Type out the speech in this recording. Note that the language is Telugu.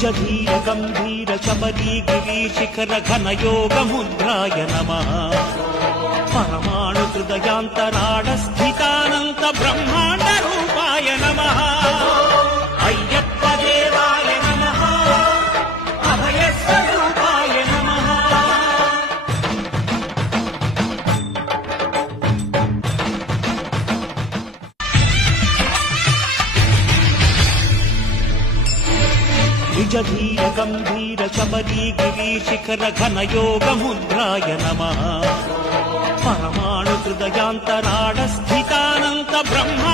నిజధీర గంభీర శబరీ గిరీశిఖర ఘనయోగ ముద్రాయ నమః పరమాణు హృదయాంతరాళ స్థితానంత బ్రహ్మాండ రూపాయ నమః అయ్యప్ప దేవాయ నమః అభయ స్వరూపాయ నమః నిజధీర గంభీర శబరీ గిరీశిఖర ఘనయోగ ముద్రాయ నమః పరమాణు హృదయాంతరాళ స్థితానంత బ్రహ్మ